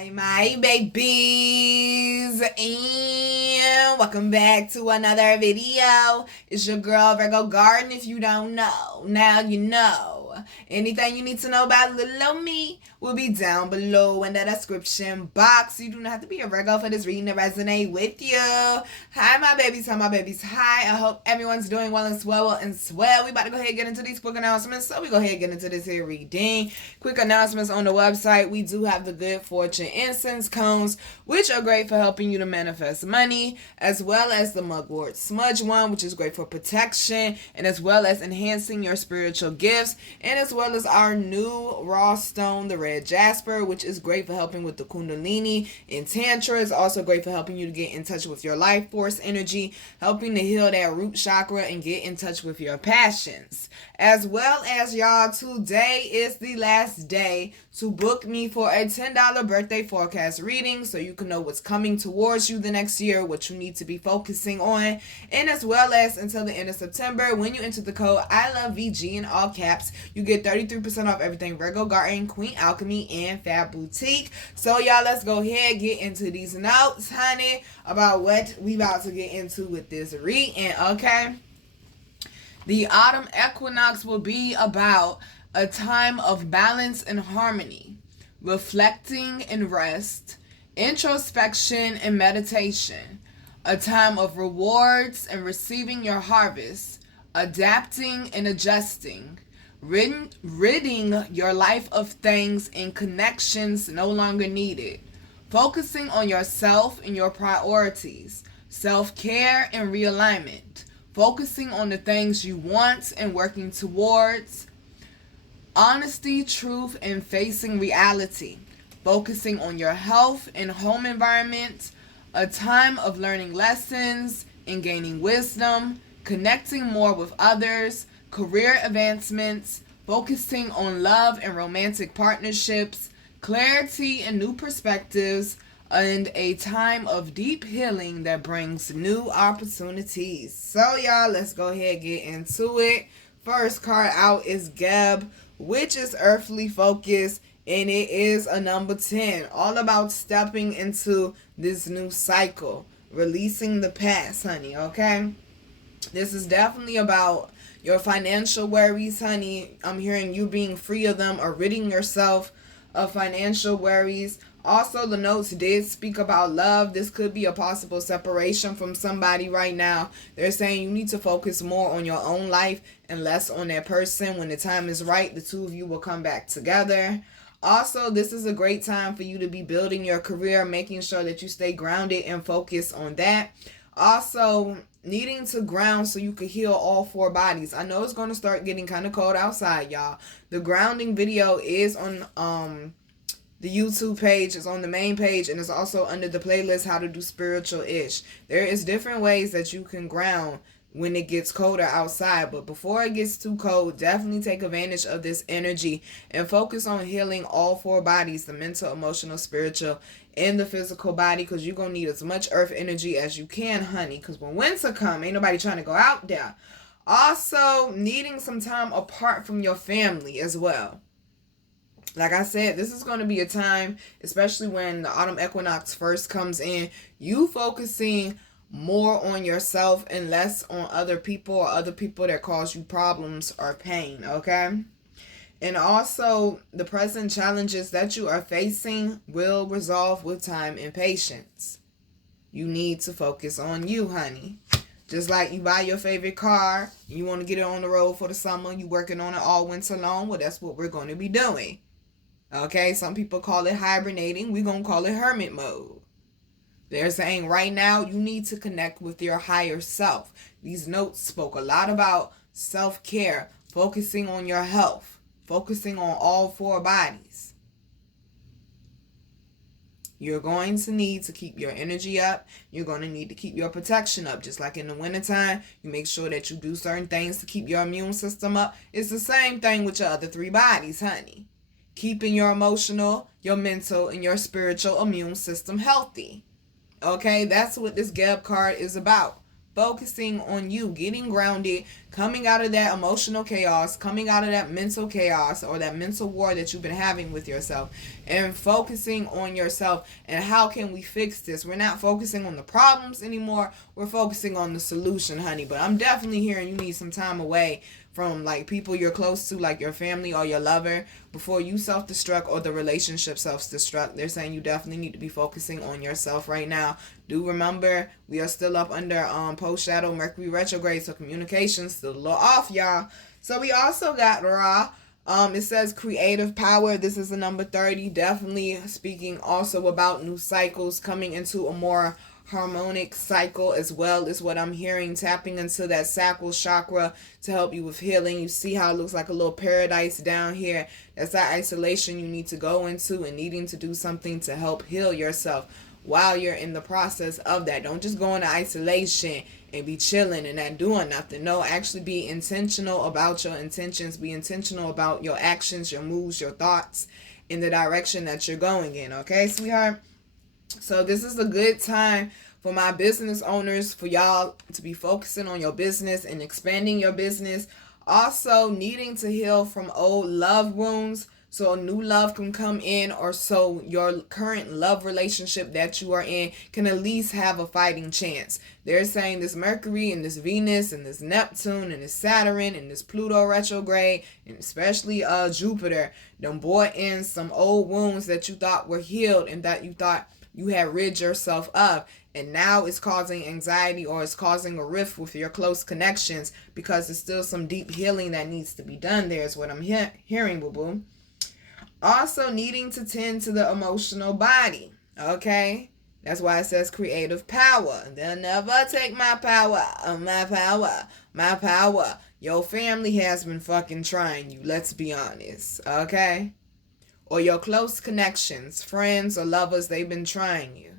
Hi, my babies, and welcome back to another video. It's your girl, Virgo Garden. If you don't know, now you know. Anything you need to know about little old me will be down below in the description box. You do not have to be a Virgo for this reading to resonate with you. Hi, my babies. Hi, my babies. Hi. I hope everyone's doing well and swell and swell. We about to go ahead and get into these quick announcements. So we go ahead and get into this here reading. Quick announcements on the website. We do have the Good Fortune incense cones, which are great for helping you to manifest money, as well as the Mugwort Smudge one, which is great for protection, and as well as enhancing your spiritual gifts, and as well as our new raw stone, the red jasper, which is great for helping with the kundalini and tantra. It's also great for helping you to get in touch with your life force energy, helping to heal that root chakra and get in touch with your passions. As well as, y'all, today is the last day to book me for a $10 birthday forecast reading so you can know what's coming towards you the next year, what you need to be focusing on, and as well as until the end of September, when you enter the code ILOVEVG in all caps, you get 33% off everything Virgo Garden, Queen Alchemy, and FAB Boutique. So y'all, let's go ahead and get into these notes, honey, about what we about to get into with this reading, okay? The autumn equinox will be about a time of balance and harmony, reflecting and rest, introspection and meditation, a time of rewards and receiving your harvest, adapting and adjusting, ridding your life of things and connections no longer needed, focusing on yourself and your priorities, self-care and realignment, focusing on the things you want and working towards, honesty, truth, and facing reality, focusing on your health and home environment, a time of learning lessons and gaining wisdom, connecting more with others, career advancements, focusing on love and romantic partnerships, clarity and new perspectives, and a time of deep healing that brings new opportunities. So y'all, let's go ahead and get into it. First card out is Geb, which is earthly focus, and it is a number 10. All about stepping into this new cycle, releasing the past, honey, okay? This is definitely about your financial worries, honey. I'm hearing you being free of them or ridding yourself of financial worries. Also, the notes did speak about love. This could be a possible separation from somebody right now. They're saying you need to focus more on your own life and less on that person. When the time is right, the two of you will come back together. Also, this is a great time for you to be building your career, making sure that you stay grounded and focus on that. Also, needing to ground so you can heal all four bodies. I know it's going to start getting kind of cold outside, y'all. The grounding video is on the YouTube page, is on the main page, and it's also under the playlist How to Do Spiritual-ish. There is different ways that you can ground when it gets colder outside, but before it gets too cold, definitely take advantage of this energy and focus on healing all four bodies, the mental, emotional, spiritual, and the physical body, because you're going to need as much earth energy as you can, honey, because when winter comes, ain't nobody trying to go out there. Also, needing some time apart from your family as well. Like I said, this is going to be a time, especially when the autumn equinox first comes in, you focusing more on yourself and less on other people or other people that cause you problems or pain, okay? And also, the present challenges that you are facing will resolve with time and patience. You need to focus on you, honey. Just like you buy your favorite car, you want to get it on the road for the summer, you working on it all winter long, well, that's what we're going to be doing. Okay, some people call it hibernating. We're going to call it hermit mode. They're saying right now you need to connect with your higher self. These notes spoke a lot about self-care, focusing on your health, focusing on all four bodies. You're going to need to keep your energy up. You're going to need to keep your protection up. Just like in the wintertime, you make sure that you do certain things to keep your immune system up. It's the same thing with your other three bodies, honey. Keeping your emotional, your mental, and your spiritual immune system healthy. Okay, that's what this Geb card is about. focusing on you, getting grounded, coming out of that emotional chaos, coming out of that mental chaos or that mental war that you've been having with yourself, and focusing on yourself and how can we fix this. We're not focusing on the problems anymore. We're focusing on the solution, honey. But I'm definitely hearing you need some time away from like people you're close to, like your family or your lover, before you self-destruct or the relationship self-destruct. They're saying you definitely need to be focusing on yourself right now. Do remember, we are still up under post-shadow Mercury retrograde, so communication's still a little off, y'all. So we also got Ra. It says creative power. This is the number 30. Definitely speaking also about new cycles, coming into a more harmonic cycle as well is what I'm hearing. Tapping into that sacral chakra to help you with healing. You see how it looks like a little paradise down here. That's that isolation you need to go into and needing to do something to help heal yourself while you're in the process of that. Don't just go into isolation and be chilling and not doing nothing. No, actually be intentional about your intentions. Be intentional about your actions, your moves, your thoughts in the direction that you're going in. Okay, sweetheart? So this is a good time for my business owners, for y'all to be focusing on your business and expanding your business. Also needing to heal from old love wounds so a new love can come in, or so your current love relationship that you are in can at least have a fighting chance. They're saying this Mercury and this Venus and this Neptune and this Saturn and this Pluto retrograde, and especially Jupiter, done brought in some old wounds that you thought were healed and that you thought you had rid yourself of, and now it's causing anxiety or it's causing a rift with your close connections because there's still some deep healing that needs to be done there is what I'm hearing, boo-boo. Also needing to tend to the emotional body, okay? That's why it says creative power. They'll never take my power, my power, my power. Your family has been fucking trying you, let's be honest, okay? Or your close connections, friends or lovers, they've been trying you.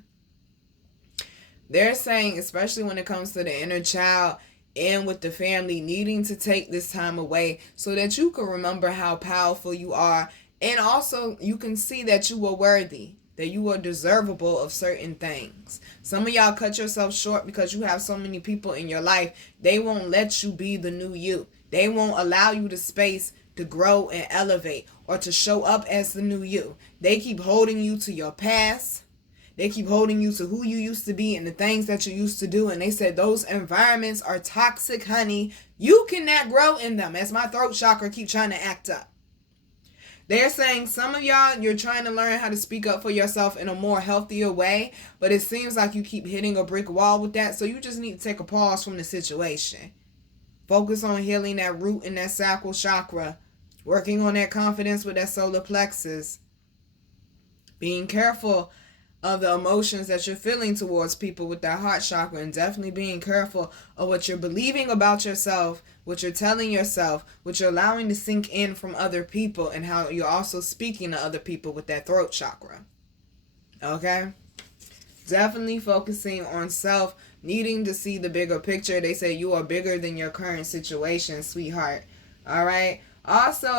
They're saying, especially when it comes to the inner child and with the family, needing to take this time away so that you can remember how powerful you are. And also you can see that you are worthy, that you are deservable of certain things. Some of y'all cut yourself short because you have so many people in your life. They won't let you be the new you. They won't allow you the space to grow and elevate or to show up as the new you. They keep holding you to your past. They keep holding you to who you used to be and the things that you used to do. And they said those environments are toxic, honey. You cannot grow in them, as my throat chakra keep trying to act up. They're saying some of y'all, you're trying to learn how to speak up for yourself in a more healthier way, but it seems like you keep hitting a brick wall with that. So you just need to take a pause from the situation. Focus on healing that root and that sacral chakra. Working on that confidence with that solar plexus. Being careful of the emotions that you're feeling towards people with that heart chakra, and definitely being careful of what you're believing about yourself, what you're telling yourself, what you're allowing to sink in from other people, and how you're also speaking to other people with that throat chakra. Okay? Definitely focusing on self, needing to see the bigger picture. They say you are bigger than your current situation, sweetheart. All right? Also,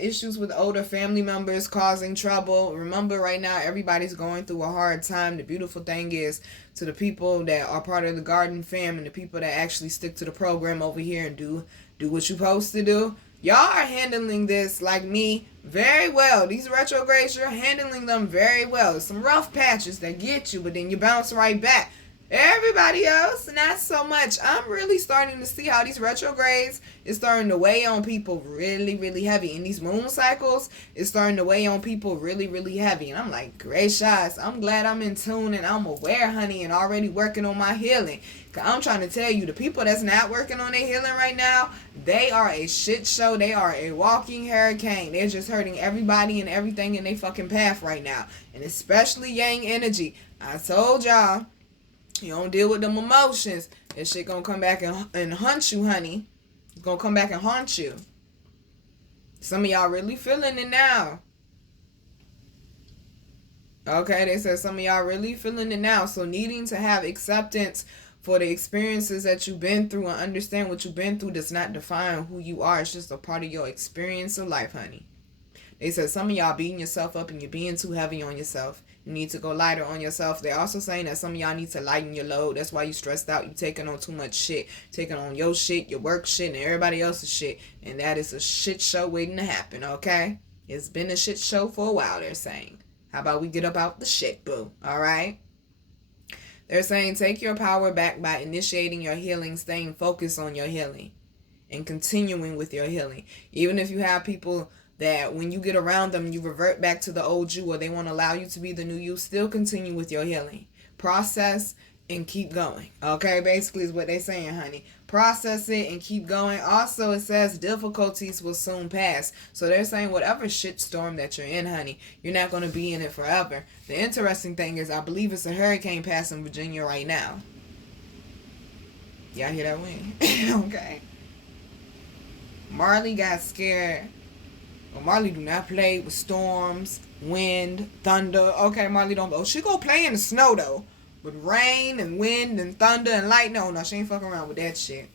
issues with older family members causing trouble. Remember, right now, everybody's going through a hard time. The beautiful thing is, to the people that are part of the Garden fam and the people that actually stick to the program over here and do what you're supposed to do, y'all are handling this, like me, very well. These retrogrades, you're handling them very well. There's some rough patches that get you, but then you bounce right back. Everybody else, not so much. I'm really starting to see how these retrogrades is starting to weigh on people really, really heavy. And these moon cycles is starting to weigh on people really, really heavy. And I'm like, great shots. I'm glad I'm in tune and I'm aware, honey, and already working on my healing. Cause I'm trying to tell you, the people that's not working on their healing right now, they are a shit show. They are a walking hurricane. They're just hurting everybody and everything in their fucking path right now. And especially yang energy. I told y'all. You don't deal with them emotions, that shit gonna come back and hunt you, honey. It's gonna come back and haunt you. Some of y'all really feeling it now. Okay, they said some of y'all really feeling it now. So needing to have acceptance for the experiences that you've been through and understand what you've been through does not define who you are. It's just a part of your experience of life, honey. They said some of y'all beating yourself up and you're being too heavy on yourself. You need to go lighter on yourself. They're also saying that some of y'all need to lighten your load. That's why you stressed out. You taking on too much shit. Taking on your shit, your work shit, and everybody else's shit. And that is a shit show waiting to happen, okay? It's been a shit show for a while, they're saying. How about we get up out the shit, boo? Alright? They're saying take your power back by initiating your healing, staying focused on your healing, and continuing with your healing. Even if you have people that when you get around them, you revert back to the old you, or they won't allow you to be the new you, still continue with your healing. Process and keep going. Okay, basically is what they're saying, honey. Process it and keep going. Also, it says difficulties will soon pass. So they're saying whatever shitstorm that you're in, honey, you're not going to be in it forever. The interesting thing is, I believe it's a hurricane passing Virginia right now. Y'all hear that wind? Okay. Marley got scared. Well, Marley do not play with storms, wind, thunder. Okay, Marley don't. Oh, she go play in the snow though. With rain and wind and thunder and lightning. No, she ain't fucking around with that shit.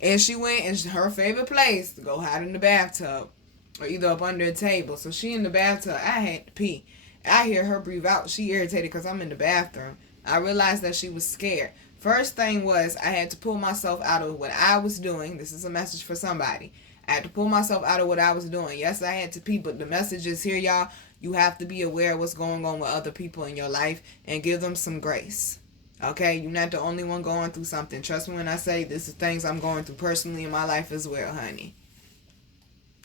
And she went in her favorite place to go hide in the bathtub. Or either up under a table. So she in the bathtub. I had to pee. I hear her breathe out. She irritated because I'm in the bathroom. I realized that she was scared. First thing was I had to pull myself out of what I was doing. This is a message for somebody. I had to pull myself out of what I was doing. Yes, I had to pee, but the message is here, y'all. You have to be aware of what's going on with other people in your life and give them some grace. Okay? You're not the only one going through something. Trust me when I say this is things I'm going through personally in my life as well, honey.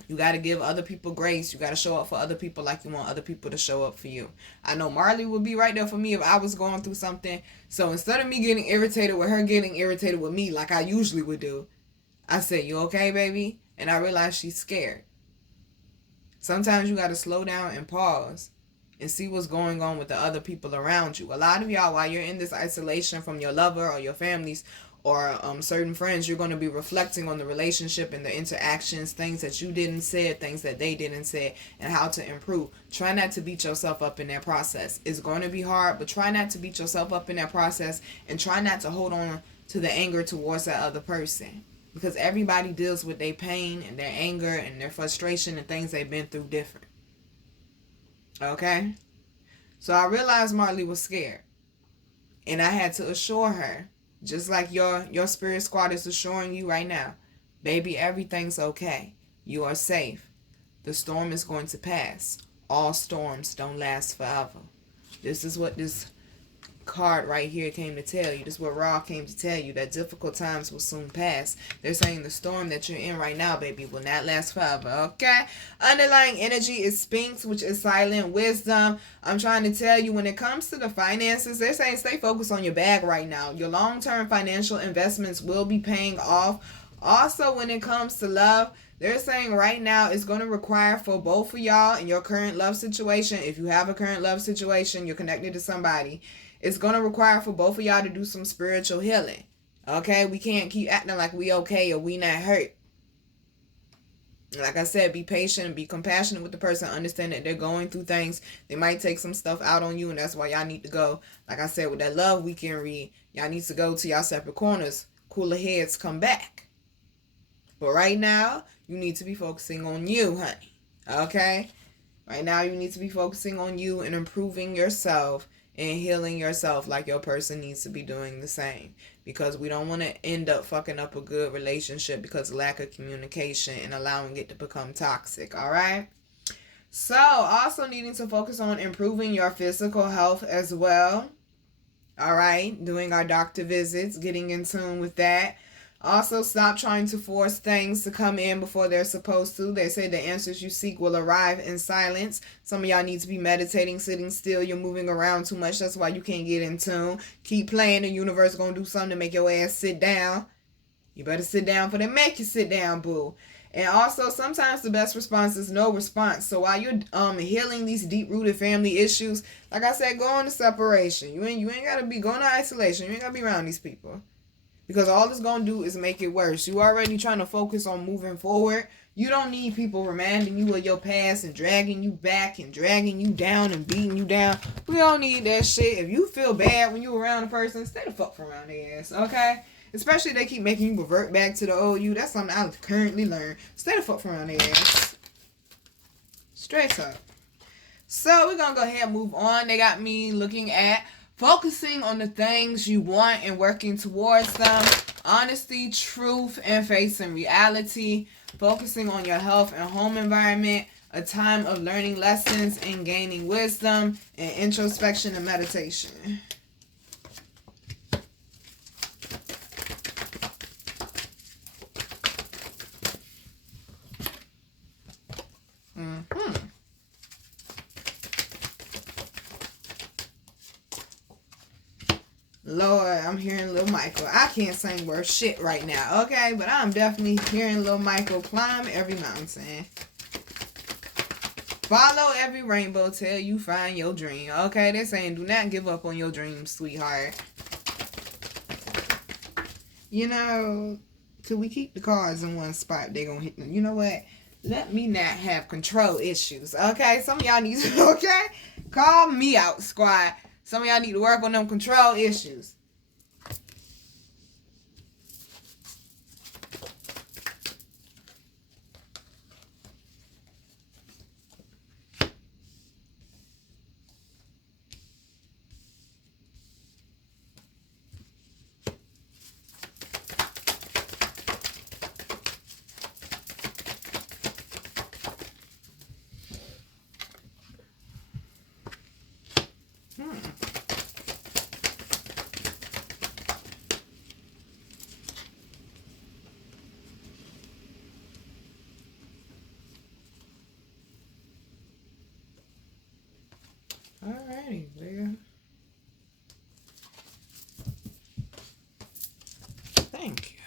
You got to give other people grace. You got to show up for other people like you want other people to show up for you. I know Marley would be right there for me if I was going through something. So instead of me getting irritated with her getting irritated with me like I usually would do, I said, you okay, baby? And I realized she's scared. Sometimes you got to slow down and pause and see what's going on with the other people around you. A lot of y'all, while you're in this isolation from your lover or your families or certain friends, you're going to be reflecting on the relationship and the interactions, things that you didn't say, things that they didn't say, and how to improve. Try not to beat yourself up in that process. It's going to be hard, but try not to beat yourself up in that process, and try not to hold on to the anger towards that other person. Because everybody deals with their pain and their anger and their frustration and things they've been through different. Okay? So I realized Marley was scared. And I had to assure her, just like your spirit squad is assuring you right now, baby, everything's okay. You are safe. The storm is going to pass. All storms don't last forever. This is what this card right here came to tell you. This is what Ra came to tell you, that difficult times will soon pass. They're saying the storm that you're in right now, baby, will not last forever. Okay? Underlying energy is Sphinx, which is silent wisdom. I'm trying to tell you, when it comes to the finances, they're saying stay focused on your bag right now. Your long-term financial investments will be paying off. Also, when it comes to love, they're saying right now it's going to require for both of y'all in your current love situation. If you have a current love situation, you're connected to somebody, it's going to require for both of y'all to do some spiritual healing. Okay? We can't keep acting like we okay or we not hurt. Like I said, be patient and be compassionate with the person. Understand that they're going through things. They might take some stuff out on you, and that's why y'all need to go. Like I said, with that love weekend read, y'all need to go to y'all separate corners. Cooler heads come back. But right now, you need to be focusing on you, honey. Okay? Right now, you need to be focusing on you and improving yourself and healing yourself, like your person needs to be doing the same. Because we don't want to end up fucking up a good relationship because of lack of communication and allowing it to become toxic. Alright? So, also needing to focus on improving your physical health as well. Alright? Doing our doctor visits, getting in tune with that. Also, stop trying to force things to come in before they're supposed to. They say the answers you seek will arrive in silence. Some of y'all need to be meditating, sitting still. You're moving around too much. That's why you can't get in tune. Keep playing. The universe going to do something to make your ass sit down. You better sit down for they make you sit down, boo. And also, sometimes the best response is no response. So while you're healing these deep-rooted family issues, like I said, go on to separation. You ain't got to be going to isolation. You ain't got to be around these people. Because all it's going to do is make it worse. You already trying to focus on moving forward. You don't need people reminding you of your past and dragging you back and dragging you down and beating you down. We don't need that shit. If you feel bad when you're around a person, stay the fuck from around their ass, okay? Especially if they keep making you revert back to the old you. That's something I currently learn. Stay the fuck from around their ass. Straight up. So we're going to go ahead and move on. They got me looking at focusing on the things you want and working towards them. Honesty, truth, and facing reality. Focusing on your health and home environment. A time of learning lessons and gaining wisdom. And introspection and meditation. Lord, I'm hearing Lil Michael. I can't sing worth shit right now, okay? But I'm definitely hearing Lil Michael climb every mountain. Follow every rainbow till you find your dream, okay? They're saying do not give up on your dreams, sweetheart. You know, till we keep the cards in one spot, they're going to hit them. You know what? Let me not have control issues, okay? Some of y'all need to, okay? Call me out, squad. Some of y'all need to work on them control issues. Alrighty, well. Thank you.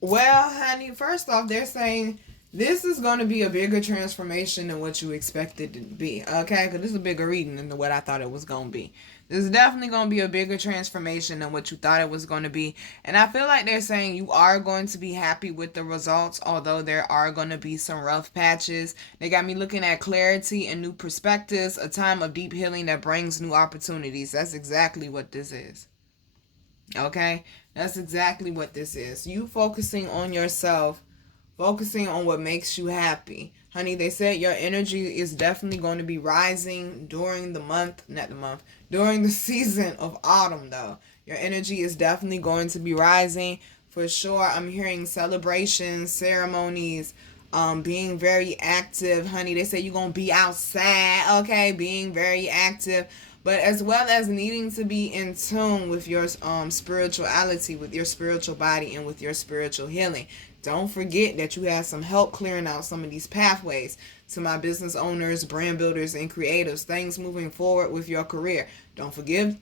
Well, honey, first off, they're saying this is going to be a bigger transformation than what you expected it to be, okay? Because this is a bigger reading than what I thought it was going to be. This is definitely going to be a bigger transformation than what you thought it was going to be. And I feel like they're saying you are going to be happy with the results, although there are going to be some rough patches. They got me looking at clarity and new perspectives, a time of deep healing that brings new opportunities. That's exactly what this is. Okay? That's exactly what this is. You focusing on yourself, focusing on what makes you happy. Honey, they said your energy is definitely going to be rising during during the season of autumn, though. Your energy is definitely going to be rising. For sure, I'm hearing celebrations, ceremonies, being very active. Honey, they say you're going to be outside, okay? Being very active. But as well as needing to be in tune with your spirituality, with your spiritual body, and with your spiritual healing. Don't forget that you have some help clearing out some of these pathways. To my business owners, brand builders, and creatives, things moving forward with your career. Don't forget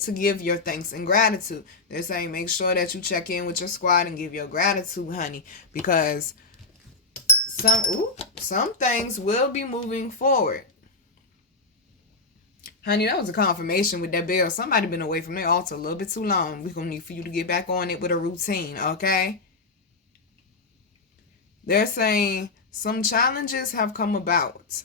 to give your thanks and gratitude. They're saying make sure that you check in with your squad and give your gratitude, honey, because some things will be moving forward. Honey, that was a confirmation with that bell. Somebody been away from their altar a little bit too long. We're going to need for you to get back on it with a routine, okay? They're saying some challenges have come about,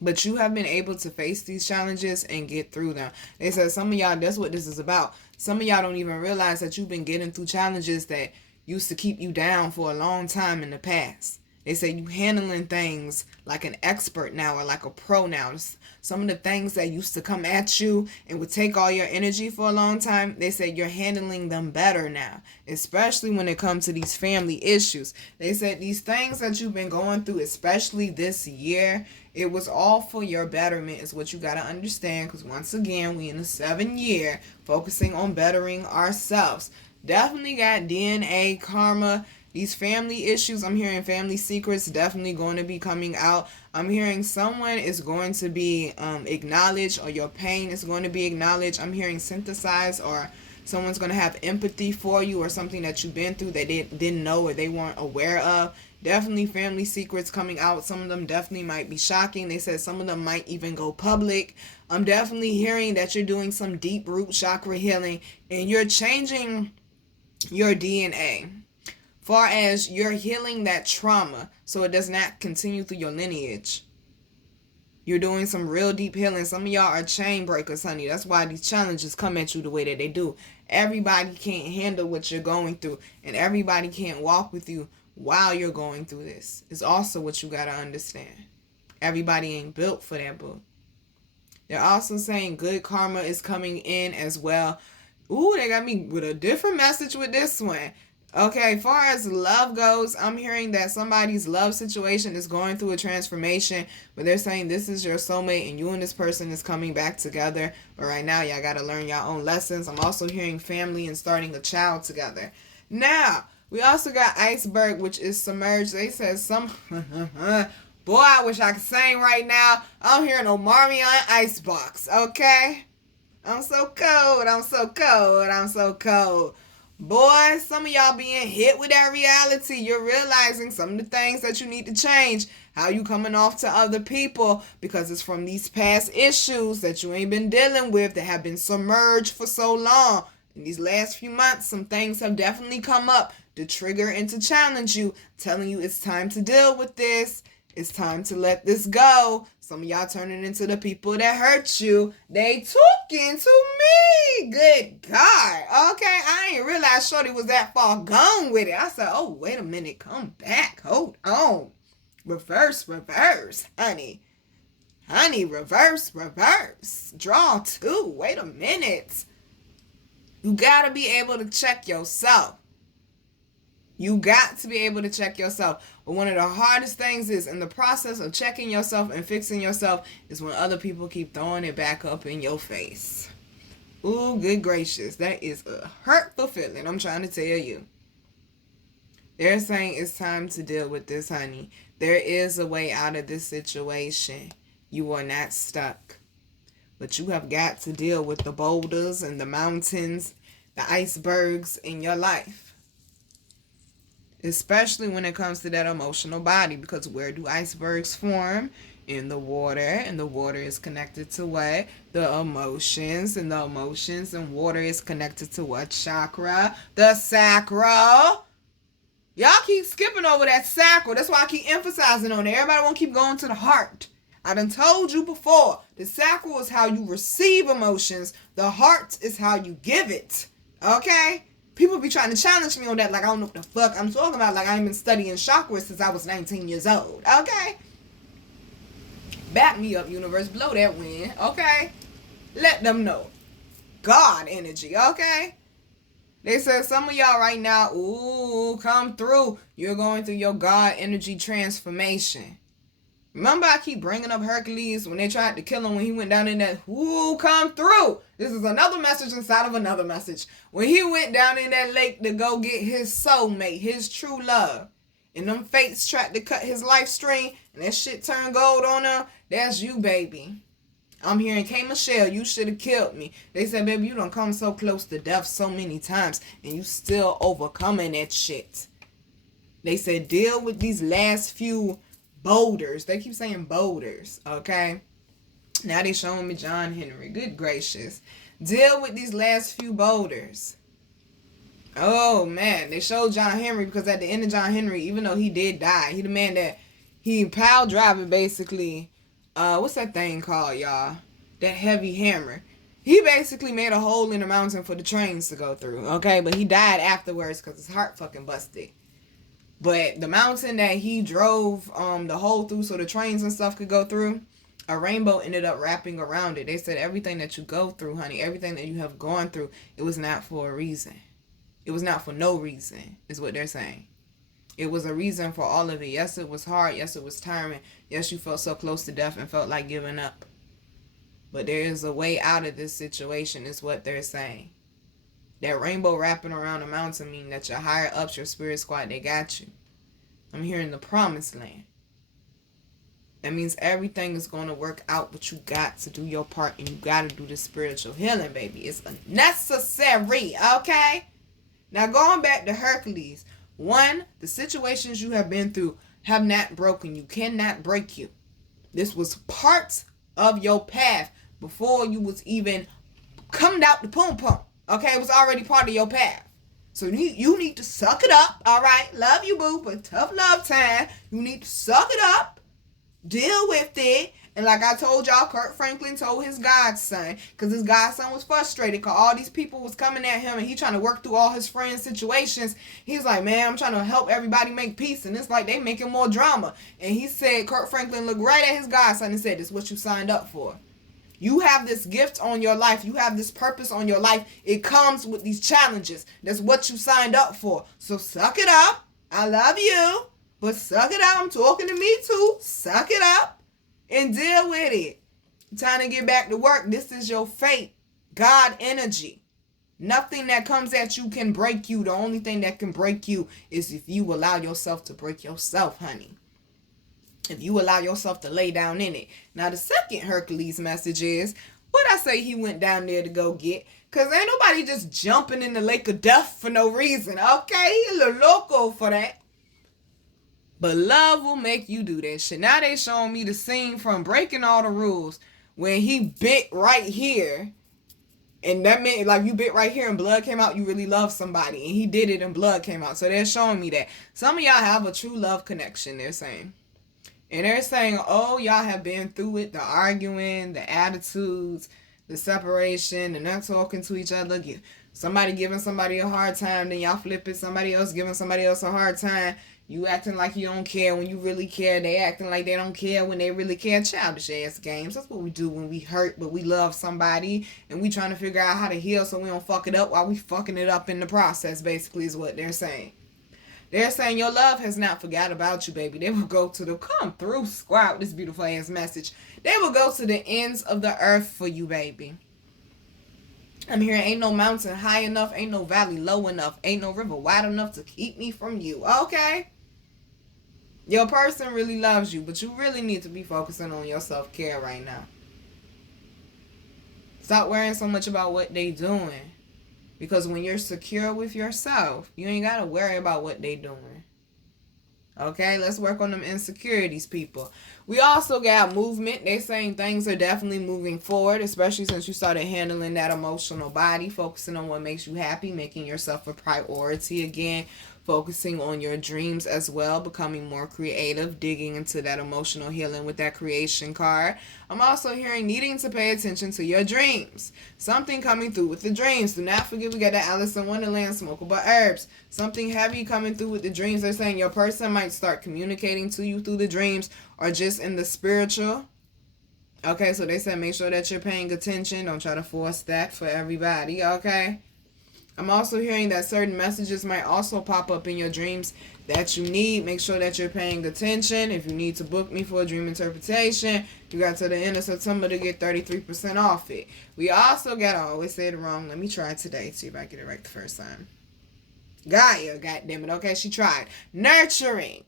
but you have been able to face these challenges and get through them. They said some of y'all, that's what this is about. Some of y'all don't even realize that you've been getting through challenges that used to keep you down for a long time in the past. They say you handling things like an expert now or like a pro now. Some of the things that used to come at you and would take all your energy for a long time, they say you're handling them better now, especially when it comes to these family issues. They said these things that you've been going through, especially this year, it was all for your betterment is what you got to understand, because once again, we in the 7th year focusing on bettering ourselves. Definitely got DNA, karma. These family issues, I'm hearing family secrets definitely going to be coming out. I'm hearing someone is going to be acknowledged, or your pain is going to be acknowledged. I'm hearing synthesized, or someone's going to have empathy for you, or something that you've been through that they didn't know or they weren't aware of. Definitely family secrets coming out. Some of them definitely might be shocking. They said some of them might even go public. I'm definitely hearing that you're doing some deep root chakra healing, and you're changing your DNA. Far as you're healing that trauma so it does not continue through your lineage. You're doing some real deep healing. Some of y'all are chain breakers, honey. That's why these challenges come at you the way that they do. Everybody can't handle what you're going through, and everybody can't walk with you while you're going through this is also what you got to understand. Everybody ain't built for that book. They're also saying good karma is coming in as well. Ooh, they got me with a different message with this one. Okay, as far as love goes, I'm hearing that somebody's love situation is going through a transformation, but they're saying this is your soulmate and you and this person is coming back together. But right now, y'all got to learn your own lessons. I'm also hearing family and starting a child together. Now, we also got iceberg, which is submerged. They said some... Boy, I wish I could sing right now. I'm hearing Omari on Icebox, okay? I'm so cold, I'm so cold, I'm so cold. Boy, some of y'all being hit with that reality. You're realizing some of the things that you need to change. How you coming off to other people because it's from these past issues that you ain't been dealing with that have been submerged for so long. In these last few months, some things have definitely come up to trigger and to challenge you, telling you it's time to deal with this. It's time to let this go. Some of y'all turning into the people that hurt you. They talking to me. Good God. Okay, I ain't realized Shorty was that far gone with it. I said, oh, wait a minute. Come back. Hold on. Reverse, honey. Honey, reverse. Draw two. Wait a minute. You got to be able to check yourself. You got to be able to check yourself. But one of the hardest things is in the process of checking yourself and fixing yourself is when other people keep throwing it back up in your face. Ooh, good gracious. That is a hurtful feeling, I'm trying to tell you. They're saying it's time to deal with this, honey. There is a way out of this situation. You are not stuck. But you have got to deal with the boulders and the mountains, the icebergs in your life. Especially when it comes to that emotional body, because where do icebergs form? In the water, and the water is connected to what? The emotions, and the emotions and water is connected to what chakra? The sacral. Y'all keep skipping over that sacral. That's why I keep emphasizing on it. Everybody won't keep going to the heart. I done told you before, the sacral is how you receive emotions. The heart is how you give it. Okay? People be trying to challenge me on that like I don't know what the fuck I'm talking about. Like I ain't been studying chakras since I was 19 years old. Okay? Back me up, universe. Blow that wind. Okay? Let them know. God energy. Okay? They said some of y'all right now, ooh, come through. You're going through your God energy transformation. Remember I keep bringing up Hercules when they tried to kill him when he went down in that, ooh, come through. This is another message inside of another message. When he went down in that lake to go get his soulmate, his true love, and them fates tried to cut his life string, and that shit turned gold on him, that's you, baby. I'm hearing, K. Michelle, you should have killed me. They said, baby, you done come so close to death so many times, and you still overcoming that shit. They said, deal with these last few boulders. They keep saying boulders, okay? Now they showing me John Henry. Good gracious. Deal with these last few boulders. Oh, man. They showed John Henry because at the end of John Henry, even though he did die, he the man that he pile driving basically. What's that thing called, y'all? That heavy hammer. He basically made a hole in the mountain for the trains to go through, okay? But he died afterwards because his heart fucking busted. But the mountain that he drove the hole through so the trains and stuff could go through, a rainbow ended up wrapping around it. They said everything that you go through, honey, everything that you have gone through, it was not for a reason. It was not for no reason, is what they're saying. It was a reason for all of it. Yes, it was hard. Yes, it was tiring. Yes, you felt so close to death and felt like giving up. But there is a way out of this situation, is what they're saying. That rainbow wrapping around the mountain mean that your higher ups, your spirit squad, they got you. I'm hearing the promised land. That means everything is going to work out, but you got to do your part and you got to do the spiritual healing, baby. It's necessary, okay? Now, going back to Hercules. One, the situations you have been through have not broken you, cannot break you. This was parts of your path before you was even coming out the pum pum. Okay, it was already part of your path. So you need to suck it up, all right? Love you, boo, but tough love time. You need to suck it up, deal with it, And like I told y'all, Kirk Franklin told his godson, because his godson was frustrated because all these people was coming at him and he trying to work through all his friends' situations. He's like, man, I'm trying to help everybody make peace, and it's like they making more drama. And he said, Kirk Franklin looked right at his godson and said, this is what you signed up for. You have this gift on your life. You have this purpose on your life. It comes with these challenges. That's what you signed up for. So suck it up. I love you, but suck it up. I'm talking to me too. Suck it up and deal with it. Time to get back to work. This is your fate. God energy. Nothing that comes at you can break you. The only thing that can break you is if you allow yourself to break yourself, honey. If you allow yourself to lay down in it. Now, the second Hercules message is, what I say he went down there to go get? Because ain't nobody just jumping in the lake of death for no reason, okay? He a little loco for that. But love will make you do that shit. Now they showing me the scene from Breaking All the Rules when he bit right here. And that meant, like, you bit right here and blood came out, you really love somebody. And he did it and blood came out. So they're showing me that. Some of y'all have a true love connection, they're saying. And they're saying, oh, y'all have been through it. The arguing, the attitudes, the separation, the not talking to each other. Somebody giving somebody a hard time, then y'all flip it. Somebody else giving somebody else a hard time. You acting like you don't care when you really care. They acting like they don't care when they really care. Childish ass games. That's what we do when we hurt, but we love somebody. And we trying to figure out how to heal so we don't fuck it up while we fucking it up in the process, basically is what they're saying. They're saying your love has not forgot about you, baby. They will go to the, come through, squad, this beautiful ass message. They will go to the ends of the earth for you, baby. I'm hearing ain't no mountain high enough, ain't no valley low enough, ain't no river wide enough to keep me from you, okay? Your person really loves you, but you really need to be focusing on your self-care right now. Stop worrying so much about what they doing. Because when you're secure with yourself, you ain't got to worry about what they doing. Okay, let's work on them insecurities, people. We also got movement. They're saying things are definitely moving forward, especially since you started handling that emotional body, focusing on what makes you happy, making yourself a priority again, focusing on your dreams as well, becoming more creative, digging into that emotional healing with that creation card. I'm also hearing needing to pay attention to your dreams. Something coming through with the dreams. Do not forget we got that Alice in Wonderland, smokable herbs. Something heavy coming through with the dreams. They're saying your person might start communicating to you through the dreams or just in the spiritual. Okay, so they said make sure that you're paying attention. Don't try to force that for everybody, okay? I'm also hearing that certain messages might also pop up in your dreams that you need. Make sure that you're paying attention. If you need to book me for a dream interpretation, you got to the end of September to get 33% off it. We also got, I always say it wrong. Let me try it today. See if I get it right the first time. Gaia, goddammit. Okay, she tried. Nurturing.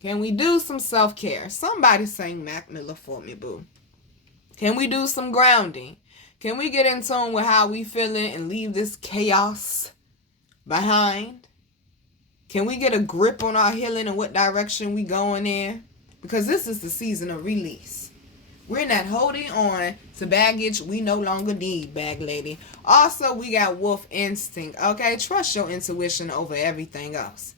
Can we do some self-care? Somebody sang Mac Miller for me, boo. Can we do some grounding? Can we get in tune with how we feeling and leave this chaos behind? Can we get a grip on our healing and what direction we going in? Because this is the season of release. We're not holding on to baggage we no longer need, bag lady. Also, we got wolf instinct, okay? Trust your intuition over everything else.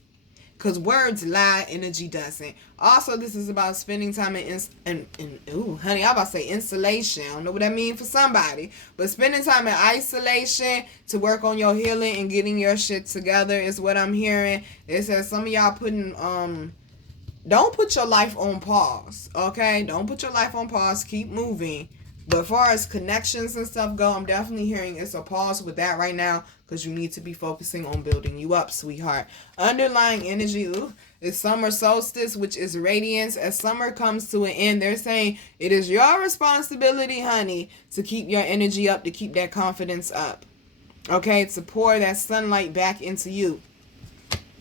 Because words lie, energy doesn't. Also, this is about spending time honey, I'm about to say insulation. I don't know what that means for somebody. But spending time in isolation to work on your healing and getting your shit together is what I'm hearing. It says some of y'all putting, don't put your life on pause, okay? Don't put your life on pause. Keep moving. But as far as connections and stuff go, I'm definitely hearing it's a pause with that right now because you need to be focusing on building you up, sweetheart. Underlying energy is summer solstice, which is radiance. As summer comes to an end, they're saying it is your responsibility, honey, to keep your energy up, to keep that confidence up. Okay, to pour that sunlight back into you.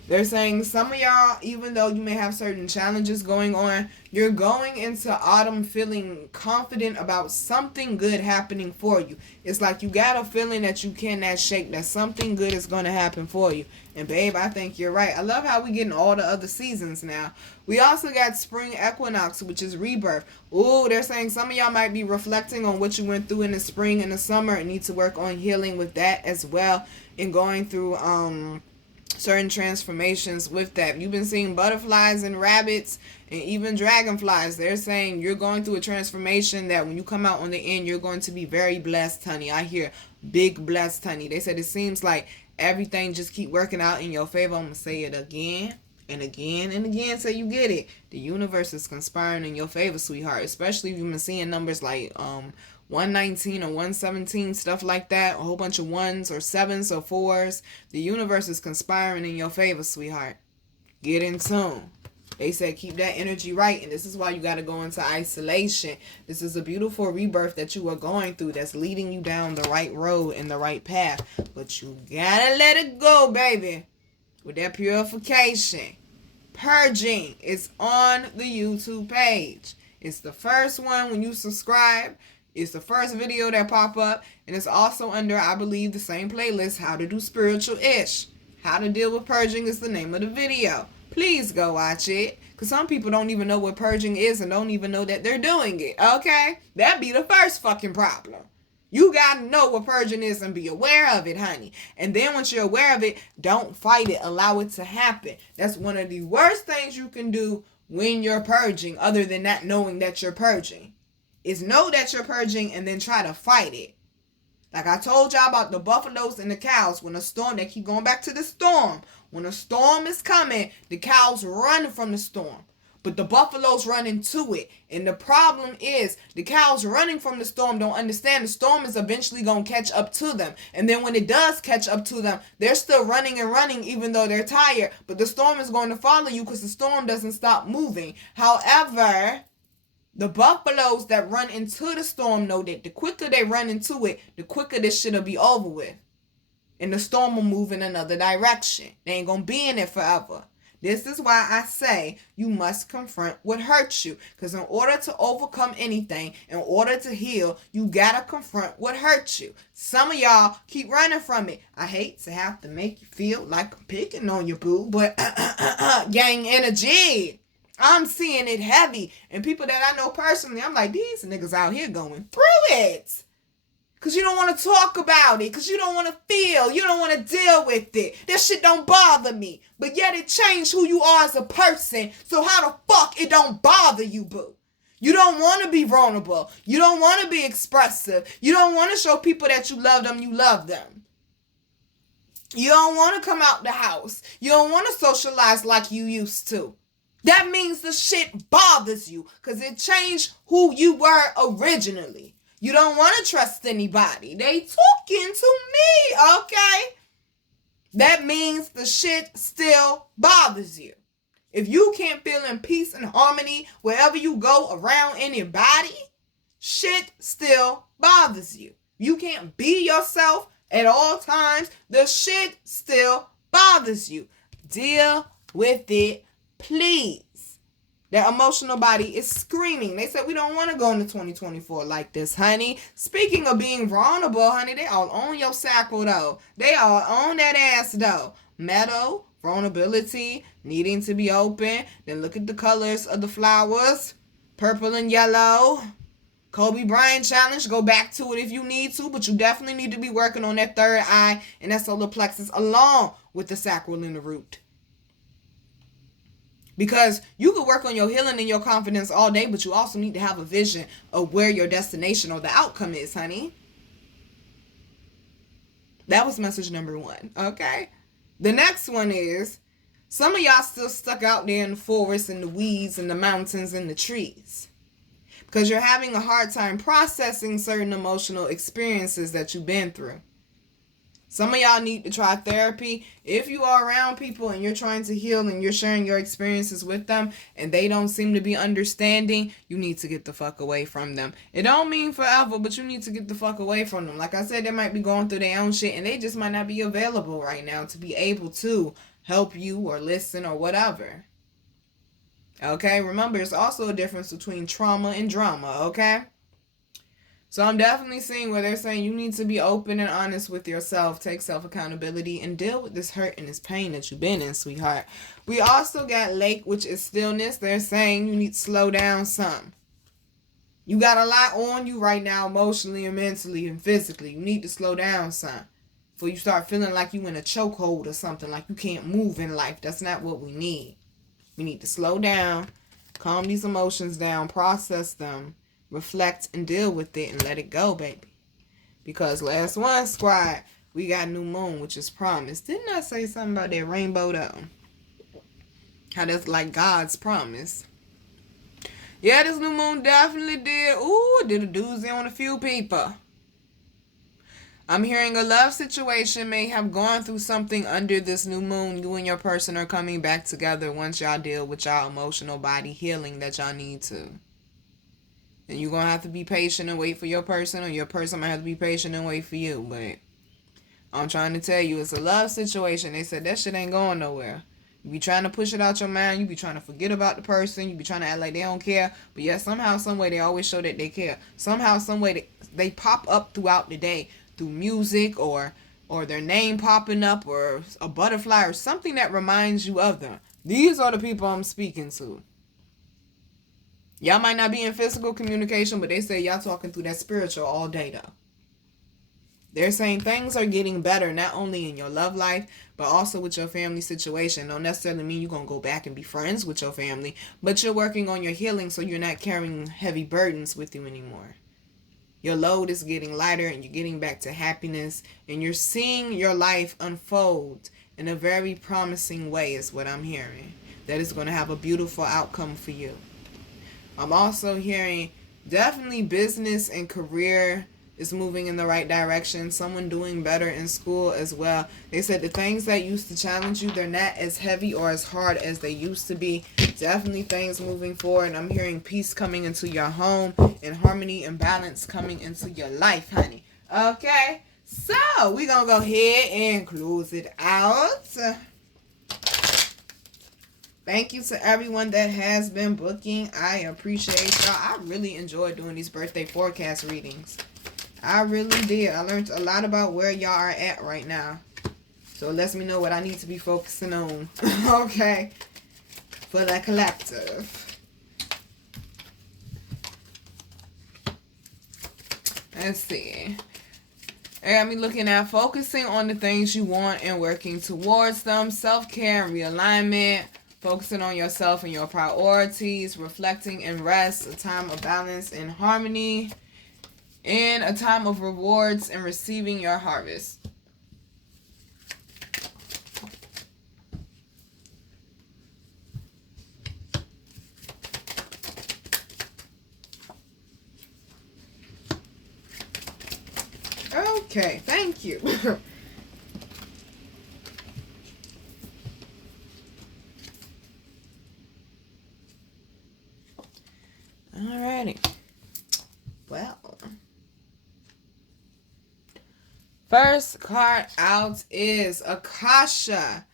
They're saying some of y'all, even though you may have certain challenges going on, you're going into autumn feeling confident about something good happening for you. It's like you got a feeling that you cannot shake, that something good is going to happen for you. And babe, I think you're right. I love how we getting all the other seasons now. We also got spring equinox, which is rebirth. Ooh, they're saying some of y'all might be reflecting on what you went through in the spring and the summer and need to work on healing with that as well, and going through, certain transformations with that. You've been seeing butterflies and rabbits and even dragonflies. They're saying you're going through a transformation that when you come out on the end, you're going to be very blessed, honey. I hear big blessed, honey. They said it seems like everything just keep working out in your favor. I'm going to say it again and again and again so you get it. The universe is conspiring in your favor, sweetheart. Especially if you've been seeing numbers like 119 or 117, stuff like that. A whole bunch of 1s or 7s or 4s. The universe is conspiring in your favor, sweetheart. Get in tune. They said keep that energy right, and this is why you got to go into isolation. This is a beautiful rebirth that you are going through that's leading you down the right road and the right path. But you got to let it go, baby. With that purification. Purging is on the YouTube page. It's the first one when you subscribe. It's the first video that pop up, and it's also under, I believe, the same playlist, How to Do Spiritual-ish. How to Deal with Purging is the name of the video. Please go watch it, because some people don't even know what purging is and don't even know that they're doing it, okay? That'd be the first fucking problem. You gotta know what purging is and be aware of it, honey. And then once you're aware of it, don't fight it. Allow it to happen. That's one of the worst things you can do when you're purging, other than not knowing that you're purging, is know that you're purging and then try to fight it. Like I told y'all about the buffaloes and the cows. When a storm, they keep going back to the storm. When a storm is coming, the cows run from the storm. But the buffaloes run into it. And the problem is, the cows running from the storm don't understand the storm is eventually going to catch up to them. And then when it does catch up to them, they're still running and running even though they're tired. But the storm is going to follow you because the storm doesn't stop moving. However, the buffaloes that run into the storm know that the quicker they run into it, the quicker this shit'll be over with. And the storm will move in another direction. They ain't gonna be in it forever. This is why I say you must confront what hurts you. Because in order to overcome anything, in order to heal, you gotta confront what hurts you. Some of y'all keep running from it. I hate to have to make you feel like I'm picking on you, boo, but gang energy. I'm seeing it heavy. And people that I know personally, I'm like, these niggas out here going through it. Because you don't want to talk about it. Because you don't want to feel. You don't want to deal with it. That shit don't bother me. But yet it changed who you are as a person. So how the fuck it don't bother you, boo? You don't want to be vulnerable. You don't want to be expressive. You don't want to show people that you love them. You love them. You don't want to come out the house. You don't want to socialize like you used to. That means the shit bothers you because it changed who you were originally. You don't want to trust anybody. They talking to me, okay? That means the shit still bothers you. If you can't feel in peace and harmony wherever you go around anybody, shit still bothers you. You can't be yourself at all times. The shit still bothers you. Deal with it, please. Their emotional body is screaming. They said we don't want to go into 2024 like this, honey. Speaking of being vulnerable, honey, they all on your sacral, though. They all on that ass, though. Metal, vulnerability, needing to be open. Then look at the colors of the flowers. Purple and yellow. Kobe Bryant challenge. Go back to it if you need to, but you definitely need to be working on that third eye and that solar plexus along with the sacral and the root. Because you could work on your healing and your confidence all day, but you also need to have a vision of where your destination or the outcome is, honey. That was message number 1, okay? The next one is, some of y'all still stuck out there in the forest and the weeds and the mountains and the trees. Because you're having a hard time processing certain emotional experiences that you've been through. Some of y'all need to try therapy. If you are around people and you're trying to heal and you're sharing your experiences with them and they don't seem to be understanding, you need to get the fuck away from them. It don't mean forever, but you need to get the fuck away from them. Like I said, they might be going through their own shit and they just might not be available right now to be able to help you or listen or whatever. Okay, remember, it's also a difference between trauma and drama, okay? So I'm definitely seeing where they're saying you need to be open and honest with yourself, take self-accountability, and deal with this hurt and this pain that you've been in, sweetheart. We also got lake, which is stillness. They're saying you need to slow down some. You got a lot on you right now, emotionally and mentally and physically. You need to slow down some. before you start feeling like you in a chokehold or something, like you can't move in life. That's not what we need. We need to slow down, calm these emotions down, process them, reflect and deal with it, and let it go, baby. Because last one, squad, we got new moon, which is promise. Didn't I say something about that rainbow though? How that's like God's promise. Yeah, this new moon definitely did. Ooh, did a doozy on a few people. I'm hearing a love situation may have gone through something under this new moon. You and your person are coming back together once y'all deal with y'all emotional body healing that y'all need to. And you're going to have to be patient and wait for your person, or your person might have to be patient and wait for you. But I'm trying to tell you, it's a love situation. They said that shit ain't going nowhere. You be trying to push it out your mind. You be trying to forget about the person. You be trying to act like they don't care. But yeah, somehow, some way, they always show that they care. Somehow, some way, they pop up throughout the day through music or their name popping up or a butterfly or something that reminds you of them. These are the people I'm speaking to. Y'all might not be in physical communication, but they say y'all talking through that spiritual all day though. They're saying things are getting better, not only in your love life, but also with your family situation. Don't necessarily mean you're going to go back and be friends with your family, but you're working on your healing so you're not carrying heavy burdens with you anymore. Your load is getting lighter and you're getting back to happiness, and you're seeing your life unfold in a very promising way is what I'm hearing. That is going to have a beautiful outcome for you. I'm also hearing definitely business and career is moving in the right direction. Someone doing better in school as well. They said the things that used to challenge you, they're not as heavy or as hard as they used to be. Definitely things moving forward. And I'm hearing peace coming into your home and harmony and balance coming into your life, honey. Okay, so we're going to go ahead and close it out. Thank you to everyone that has been booking. I appreciate y'all. I really enjoy doing these birthday forecast readings. I really did. I learned a lot about where y'all are at right now. So it lets me know what I need to be focusing on. Okay. For the collective. Let's see. They got me looking at focusing on the things you want and working towards them. Self-care and realignment. Focusing on yourself and your priorities. Reflecting and rest. A time of balance and harmony. And a time of rewards and receiving your harvest. Okay, thank you. Alrighty. Well. First card out is Akasha.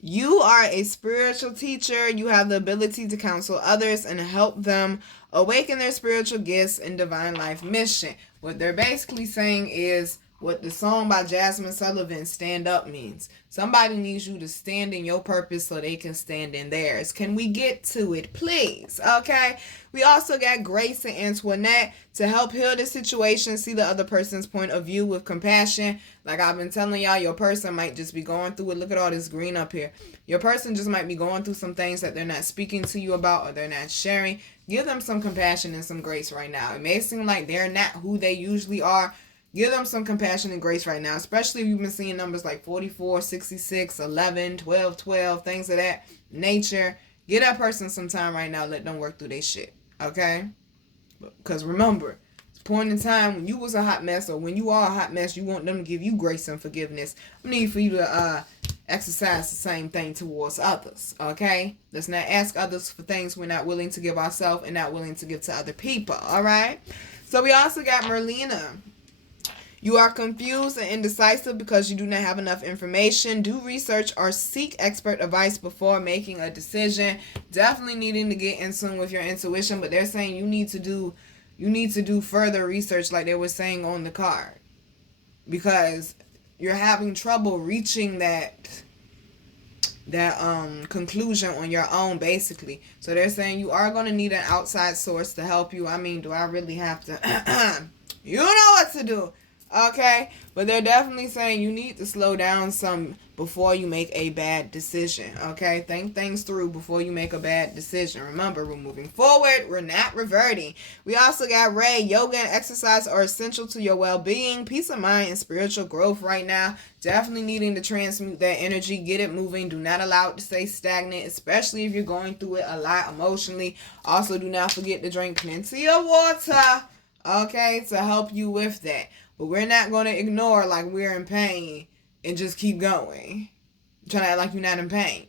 You are a spiritual teacher. You have the ability to counsel others and help them awaken their spiritual gifts and divine life mission. What they're basically saying is what the song by Jasmine Sullivan, Stand Up, means. Somebody needs you to stand in your purpose so they can stand in theirs. Can we get to it, please? Okay. We also got Grace and Antoinette to help heal the situation, see the other person's point of view with compassion. Like I've been telling y'all, your person might just be going through it. Look at all this green up here. Your person just might be going through some things that they're not speaking to you about or they're not sharing. Give them some compassion and some grace right now. It may seem like they're not who they usually are. Give them some compassion and grace right now, especially if you've been seeing numbers like 44, 66, 11, 12, 12, things of that nature. Give that person some time right now. Let them work through their shit, okay? Because remember, it's a point in time when you was a hot mess or when you are a hot mess, you want them to give you grace and forgiveness. I need for you to exercise the same thing towards others, okay? Let's not ask others for things we're not willing to give ourselves and not willing to give to other people, all right? So we also got Merlina. You are confused and indecisive because you do not have enough information. Do research or seek expert advice before making a decision. Definitely needing to get in tune with your intuition, but they're saying you need to do further research like they were saying on the card. Because you're having trouble reaching that conclusion on your own, basically. So they're saying you are going to need an outside source to help you. I mean, do I really have to? You know what to do. Okay, but they're definitely saying you need to slow down some before you make a bad decision. Okay, think things through before you make a bad decision. Remember, we're moving forward, we're not reverting. We also got Ray. Yoga and exercise are essential to your well-being, peace of mind, and spiritual growth right now. Definitely needing to transmute that energy, get it moving. Do not allow it to stay stagnant, especially if you're going through it a lot emotionally. Also, do not forget to drink plenty of water, okay, to help you with that. But we're not going to ignore like we're in pain and just keep going. Trying to act like you're not in pain.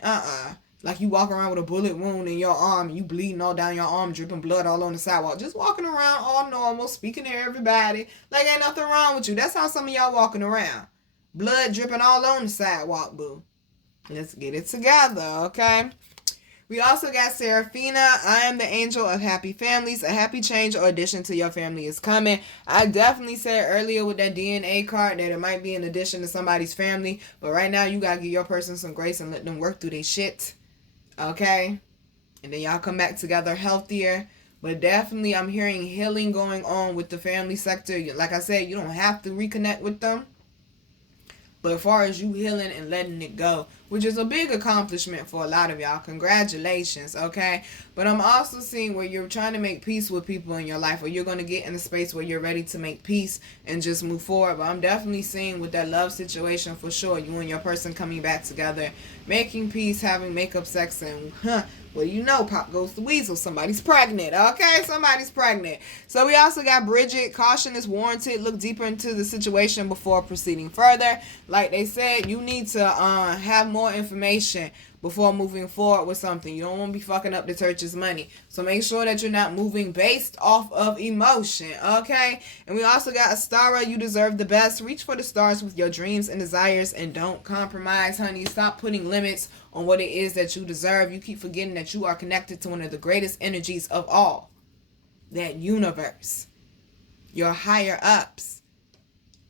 Like you walk around with a bullet wound in your arm and you bleeding all down your arm, dripping blood all on the sidewalk. Just walking around all normal, speaking to everybody. Like ain't nothing wrong with you. That's how some of y'all walking around. Blood dripping all on the sidewalk, boo. Let's get it together, okay? We also got Seraphina. I am the angel of happy families. A happy change or addition to your family is coming. I definitely said earlier with that DNA card that it might be an addition to somebody's family. But right now, you got to give your person some grace and let them work through their shit. Okay? And then y'all come back together healthier. But definitely, I'm hearing healing going on with the family sector. Like I said, you don't have to reconnect with them. But as far as you healing and letting it go, which is a big accomplishment for a lot of y'all. Congratulations, okay? But I'm also seeing where you're trying to make peace with people in your life, or you're going to get in a space where you're ready to make peace and just move forward. But I'm definitely seeing with that love situation for sure, you and your person coming back together, making peace, having makeup sex, and well, you know, pop goes the weasel. Somebody's pregnant, okay? Somebody's pregnant. So we also got Bridget. Caution is warranted. Look deeper into the situation before proceeding further. Like they said, you need to have more information before moving forward with something. You don't want to be fucking up the church's money. So make sure that you're not moving based off of emotion, okay? And we also got Astara. You deserve the best. Reach for the stars with your dreams and desires and don't compromise, honey. Stop putting limits on what it is that you deserve. You keep forgetting that you are connected to one of the greatest energies of all. That universe. Your higher ups.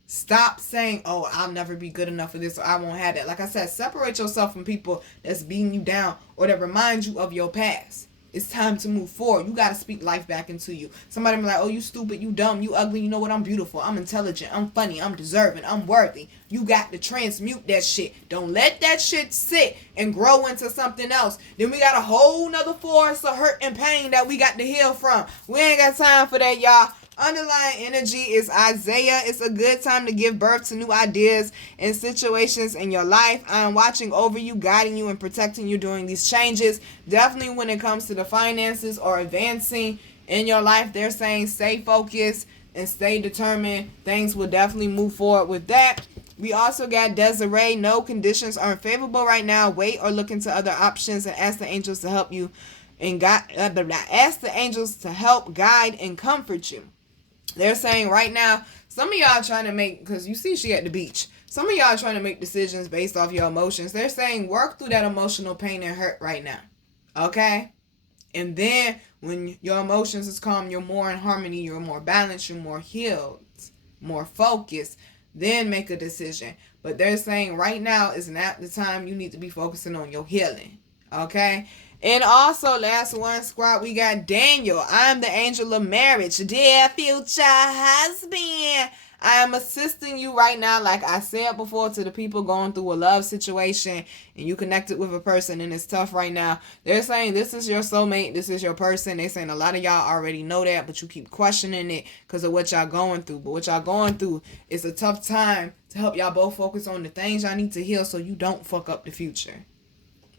Stop saying, oh, I'll never be good enough for this, or I won't have that. Like I said, separate yourself from people that's beating you down or that remind you of your past. It's time to move forward. You got to speak life back into you. Somebody be like, oh, you stupid, you dumb, you ugly. You know what? I'm beautiful. I'm intelligent. I'm funny. I'm deserving. I'm worthy. You got to transmute that shit. Don't let that shit sit and grow into something else. Then we got a whole nother force of hurt and pain that we got to heal from. We ain't got time for that, y'all. Underlying energy is Isaiah. It's a good time to give birth to new ideas and situations in your life. I am watching over you, guiding you, and protecting you during these changes. Definitely when it comes to the finances or advancing in your life, they're saying stay focused and stay determined. Things will definitely move forward with that. We also got Desiree. No conditions are unfavorable right now. Wait or look into other options and ask the angels to help you and ask the angels to help guide and comfort you. They're saying right now, some of y'all trying to make, because you see she at the beach, some of y'all trying to make decisions based off your emotions. They're saying work through that emotional pain and hurt right now. Okay? And then when your emotions is calm, you're more in harmony, you're more balanced, you're more healed, more focused, then make a decision. But they're saying right now is not the time. You need to be focusing on your healing. Okay? And also, last one, squad, we got Daniel. I'm the angel of marriage. Dear future husband, I am assisting you right now, like I said before, to the people going through a love situation and you connected with a person and it's tough right now. They're saying this is your soulmate, this is your person. They're saying a lot of y'all already know that, but you keep questioning it because of what y'all going through. But what y'all going through is a tough time to help y'all both focus on the things y'all need to heal so you don't fuck up the future.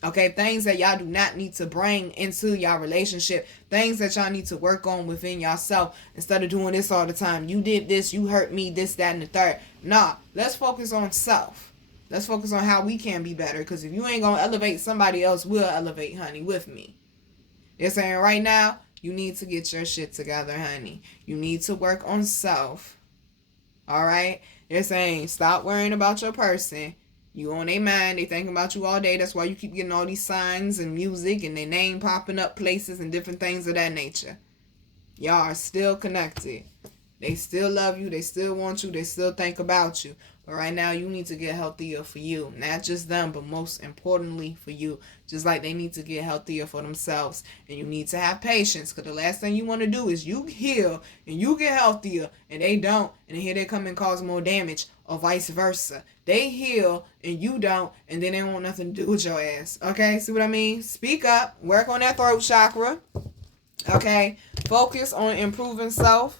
Okay, things that y'all do not need to bring into y'all relationship. Things that y'all need to work on within yourself instead of doing this all the time. You did this, you hurt me, this, that, and the third. Nah, let's focus on self. Let's focus on how we can be better. Because if you ain't going to elevate, somebody else will elevate, honey, with me. They're saying right now, you need to get your shit together, honey. You need to work on self. All right? They're saying stop worrying about your person. You on their mind, they thinking about you all day. That's why you keep getting all these signs and music and their name popping up places and different things of that nature. Y'all are still connected. They still love you. They still want you. They still think about you. But right now, you need to get healthier for you. Not just them, but most importantly for you. Just like they need to get healthier for themselves. And you need to have patience. Because the last thing you want to do is you heal and you get healthier and they don't. And here they come and cause more damage. Or vice versa. They heal and you don't. And then they want nothing to do with your ass. Okay? See what I mean? Speak up. Work on that throat chakra. Okay? Focus on improving self.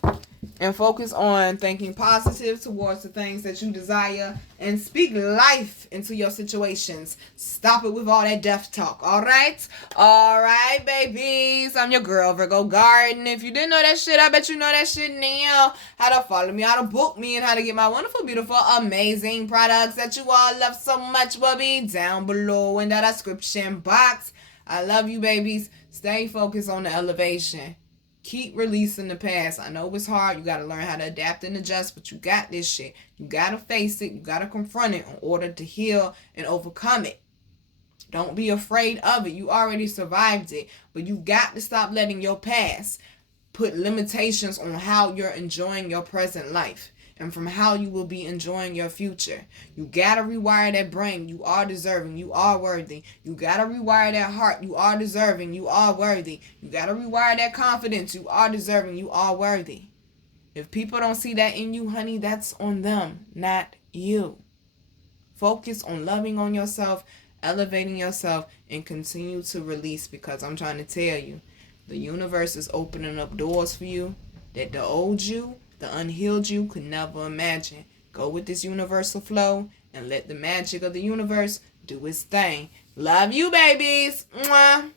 And focus on thinking positive towards the things that you desire. And speak life into your situations. Stop it with all that death talk. Alright? Alright, babies. I'm your girl, Virgo Garden. If you didn't know that shit, I bet you know that shit now. How to follow me, how to book me, and how to get my wonderful, beautiful, amazing products that you all love so much will be down below in the description box. I love you, babies. Stay focused on the elevation. Keep releasing the past. I know it's hard. You got to learn how to adapt and adjust, but you got this shit. You got to face it. You got to confront it in order to heal and overcome it. Don't be afraid of it. You already survived it, but you got to stop letting your past put limitations on how you're enjoying your present life and from how you will be enjoying your future. You got to rewire that brain. You are deserving. You are worthy. You got to rewire that heart. You are deserving. You are worthy. You got to rewire that confidence. You are deserving. You are worthy. If people don't see that in you, honey, that's on them, not you. Focus on loving on yourself, elevating yourself, and continue to release, because I'm trying to tell you, the universe is opening up doors for you that the old you, the unhealed you, could never imagine. Go with this universal flow and let the magic of the universe do its thing. Love you, babies. Mwah.